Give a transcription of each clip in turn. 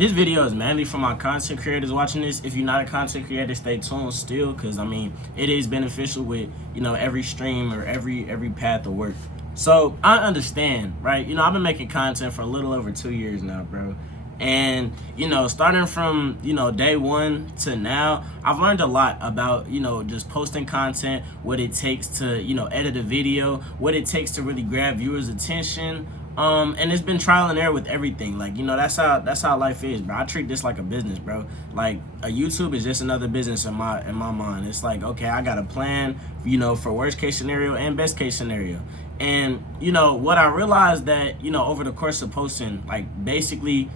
This video is mainly for my content creators watching this. If you're not a content creator, stay tuned still, because I mean, it is beneficial with, you know, every stream or every path of work. So I understand, right? You know, I've been making content for a little over 2 years now, bro. And, you know, starting from, you know, day one to now, I've learned a lot about, you know, just posting content, what it takes to, you know, edit a video, what it takes to really grab viewers' attention. And it's been trial and error with everything. Like, you know, that's how life is, bro. I treat this like a business, bro. Like, a YouTube is just another business in my mind. It's like, okay, I got a plan, you know, for worst case scenario and best case scenario. And, you know, what I realized that, you know, over the course of posting, like, basically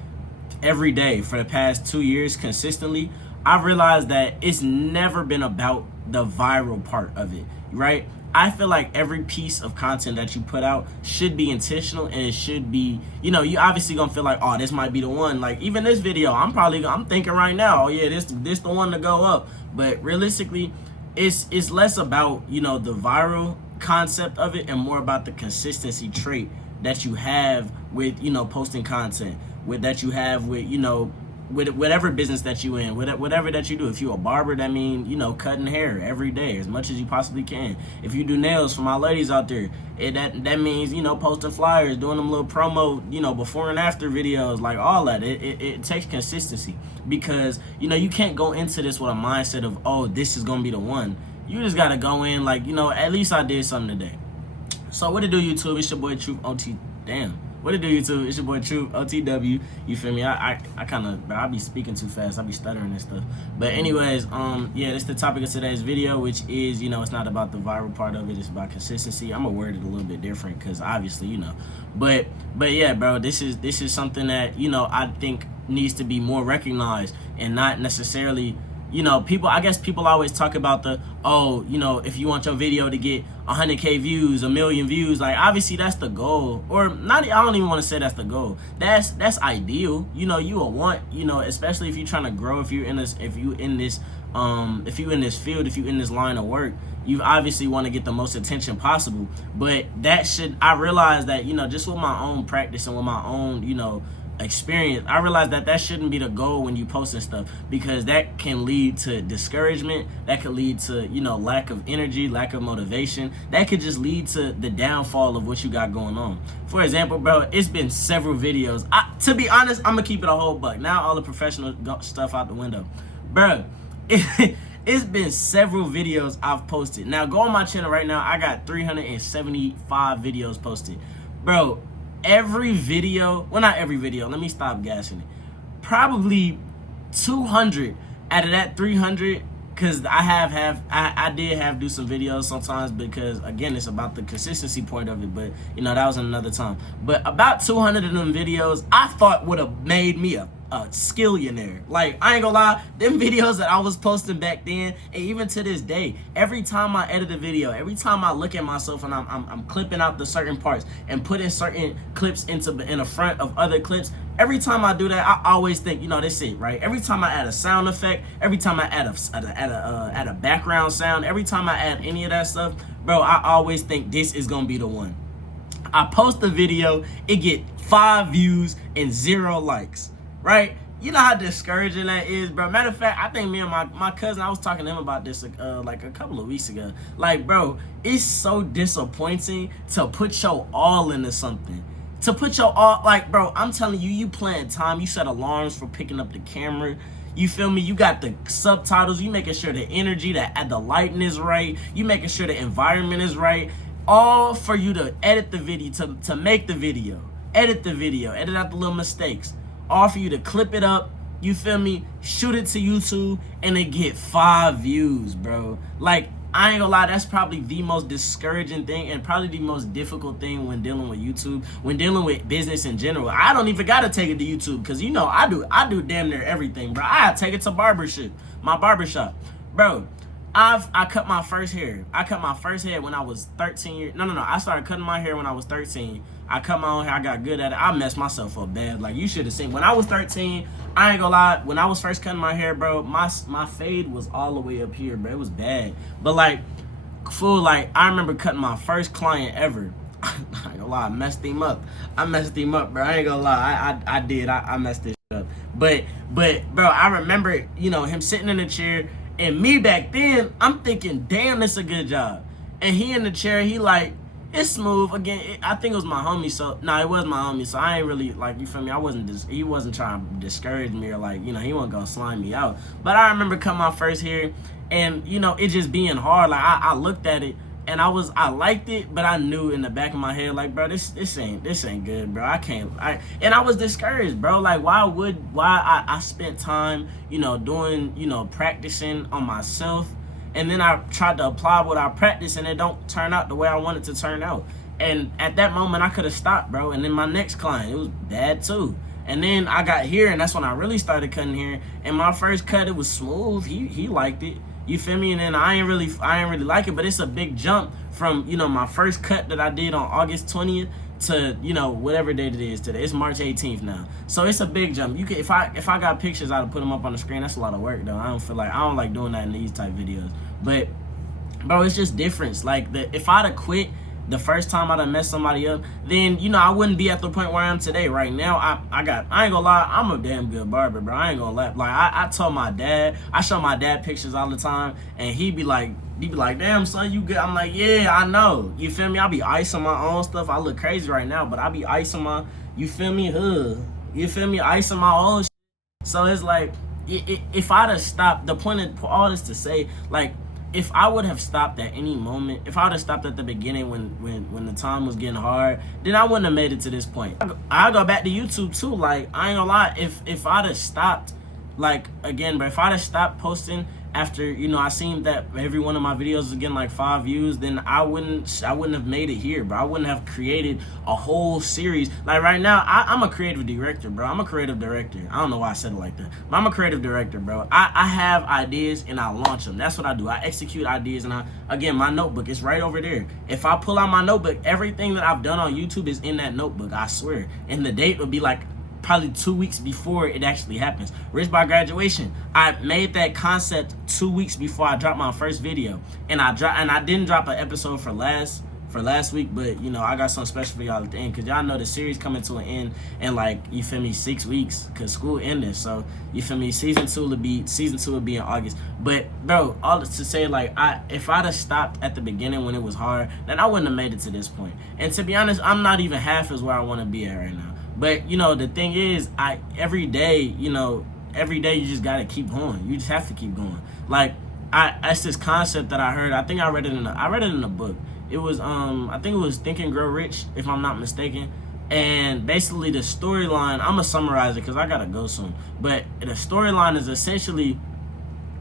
every day for the past 2 years consistently, I've realized that it's never been about the viral part of it, right? I feel like every piece of content that you put out should be intentional, and it should be, you know, you obviously gonna feel like, oh, this might be the one. Like, even this video, I'm thinking right now, oh yeah, this the one to go up. But realistically, it's less about, you know, the viral concept of it and more about the consistency trait that you have with, you know, posting content, that you have with, you know, with whatever business that you in, whatever that you do. If you're a barber, that means, you know, cutting hair every day as much as you possibly can. If you do nails, for my ladies out there, that means, you know, posting flyers, doing them little promo, you know, before and after videos, like all that. It takes consistency, because, you know, you can't go into this with a mindset of, oh, this is gonna be the one. You just gotta go in like, you know, at least I did something today. So what it do, YouTube? It's your boy Truth OT. Damn. What it do, YouTube? It's your boy Truth OTW. You feel me? I kind of, I be speaking too fast. I be stuttering and stuff. But anyways, yeah, that's the topic of today's video, which is, you know, it's not about the viral part of it. It's about consistency. I'm gonna word it a little bit different, because obviously, you know. But yeah, bro, this is something that, you know, I think needs to be more recognized, and not necessarily, you know, I guess people always talk about the, oh, you know, if you want your video to get 100K views, 1 million views, like, obviously that's the goal. Or not, I don't even want to say that's the goal. That's ideal. You know, you will want, you know, especially if you're trying to grow, if you in this field, if you in this line of work, you obviously want to get the most attention possible. But I realize that, you know, just with my own practice and with my own, you know, experience, I realized that shouldn't be the goal when you posting stuff, because that can lead to discouragement. That could lead to, you know, lack of energy, lack of motivation. That could just lead to the downfall of what you got going on. For example, bro, it's been several videos. To be honest, I'm gonna keep it a whole buck. Now all the professional stuff out the window, bro. It's been several videos I've posted. Now go on my channel right now. I got 375 videos posted, bro. Every video, well, not every video, let me stop gassing it. Probably 200 out of that 300, because I did have do some videos sometimes, because again, it's about the consistency point of it, but you know, that was another time. But about 200 of them videos I thought would have made me a skillionaire. Like, I ain't gonna lie, them videos that I was posting back then, and even to this day, every time I edit a video, every time I look at myself and I'm clipping out the certain parts and putting certain clips in the front of other clips, every time I do that, I always think, you know, this is it, right? Every time I add a sound effect, every time I add a background sound, every time I add any of that stuff, bro, I always think this is gonna be the one. I post the video, it get 5 views and 0 likes. Right? You know how discouraging that is, bro. Matter of fact, I think me and my cousin, I was talking to him about this like a couple of weeks ago. Like, bro, it's so disappointing to put your all into something. To put your all, like, bro, I'm telling you, you plan time. You set alarms for picking up the camera. You feel me? You got the subtitles. You making sure the energy, the lighting is right. You making sure the environment is right. All for you to edit the video, to make the video. Edit the video. Edit out the little mistakes. All for you to clip it up, you feel me, shoot it to YouTube, and it get 5 views, bro. Like, I ain't gonna lie, that's probably the most discouraging thing, and probably the most difficult thing when dealing with YouTube, when dealing with business in general. I don't even gotta take it to YouTube, because, you know, I do damn near everything, bro. I take it to my barbershop. Bro, I cut my first hair. I cut my first hair when I was 13 years. No. I started cutting my hair when I was 13. I cut my own hair. I got good at it. I messed myself up bad. Like, you should have seen. When I was 13, I ain't gonna lie. When I was first cutting my hair, bro, my fade was all the way up here, bro. It was bad. But, like, I remember cutting my first client ever. I ain't gonna lie. I messed him up. Bro. I ain't gonna lie. I did. I messed this But bro, I remember, you know, him sitting in the chair, and me back then, I'm thinking, damn, that's a good job. And he in the chair, he like, it's smooth. Again, I think it was my homie, so, no, it was my homie, so I ain't really, like, you feel me, he wasn't trying to discourage me or, like, you know, he wasn't gonna slime me out. But I remember coming out first here, and, you know, it just being hard. Like, I looked at it, and I liked it, but I knew in the back of my head, like, bro, this ain't good, bro. And I was discouraged, bro. Like, why I spent time, you know, doing, you know, practicing on myself, and then I tried to apply what I practiced, and it don't turn out the way I want it to turn out. And at that moment, I could have stopped, bro. And then my next client, it was bad too. And then I got here, and that's when I really started cutting here. And my first cut, it was smooth. He liked it. You feel me? And then I ain't really like it, but it's a big jump from, you know, my first cut that I did on August 20th to, you know, whatever date it is today. It's March 18th now. So it's a big jump. You can, if I got pictures, I'd put them up on the screen. That's a lot of work though. I don't like doing that in these type videos. But bro, it's just difference. Like, if I'd have quit the first time I'd have messed somebody up, then, you know, I wouldn't be at the point where I am today. Right now, I ain't gonna lie, I'm a damn good barber, bro. I ain't gonna lie. Like, I told my dad, I show my dad pictures all the time, and he'd be like, damn, son, you good? I'm like, yeah, I know. You feel me? I be icing my own stuff. I look crazy right now, but I be icing my, you feel me? You feel me? Icing my own shit. So it's like, if I'd have stopped, the point of all this to say, like, if I would have stopped at any moment, if I would have stopped at the beginning when the time was getting hard, then I wouldn't have made it to this point. I go back to YouTube too. Like, I ain't gonna lie, if I'd have stopped, like, again, but if I'd have stopped posting after, you know, I seen that every one of my videos was getting like 5 views, then I wouldn't have made it here, bro. I wouldn't have created a whole series. Like, right now, I'm a creative director, bro. I'm a creative director. I don't know why I said it like that, but I'm a creative director, bro. I have ideas and I launch them. That's what I do. I execute ideas, and again, my notebook is right over there. If I pull out my notebook, everything that I've done on YouTube is in that notebook, I swear. And the date would be like probably 2 weeks before it actually happens. Rich by Graduation, I made that concept 2 weeks before I dropped my first video, and I didn't drop an episode for last week, but, you know, I got something special for y'all at the end, because y'all know the series coming to an end in, like, you feel me, 6 weeks, because school ended. So, you feel me, season two will be in August. But, bro, all this to say, like, if I'd have stopped at the beginning when it was hard, then I wouldn't have made it to this point. And to be honest, I'm not even half as where I want to be at right now. But, you know, the thing is, every day you just gotta keep going. You just have to keep going. Like, that's this concept that I heard. I think I read it in a book. It was I think it was Think and Grow Rich, if I'm not mistaken. And basically the storyline, I'm gonna summarize it because I gotta go soon. But the storyline is essentially,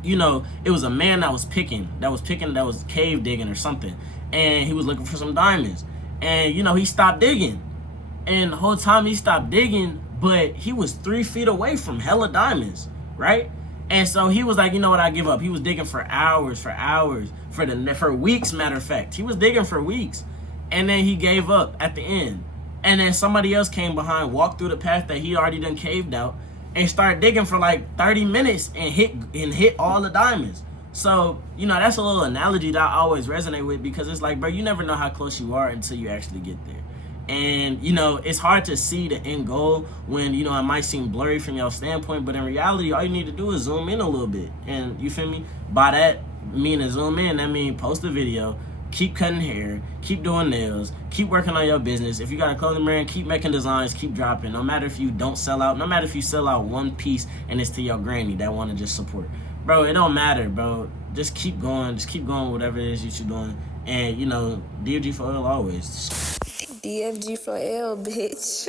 you know, it was a man that was cave digging or something, and he was looking for some diamonds. And, you know, he stopped digging. And the whole time he stopped digging, but he was 3 feet away from hella diamonds, right? And so he was like, you know what, I give up. He was digging for hours, for weeks, matter of fact. He was digging for weeks. And then he gave up at the end. And then somebody else came behind, walked through the path that he already done caved out, and started digging for like 30 minutes and hit all the diamonds. So, you know, that's a little analogy that I always resonate with, because it's like, bro, you never know how close you are until you actually get there. And, you know, it's hard to see the end goal when, you know, it might seem blurry from your standpoint, but in reality, all you need to do is zoom in a little bit. And you feel me? By that, meaning zoom in, that means post a video, keep cutting hair, keep doing nails, keep working on your business. If you got a clothing brand, keep making designs, keep dropping. No matter if you don't sell out, no matter if you sell out one piece and it's to your granny that want to just support. Bro, it don't matter, bro. Just keep going. Just keep going, whatever it is you're doing. And, you know, DFG for L always. DFG for L, bitch.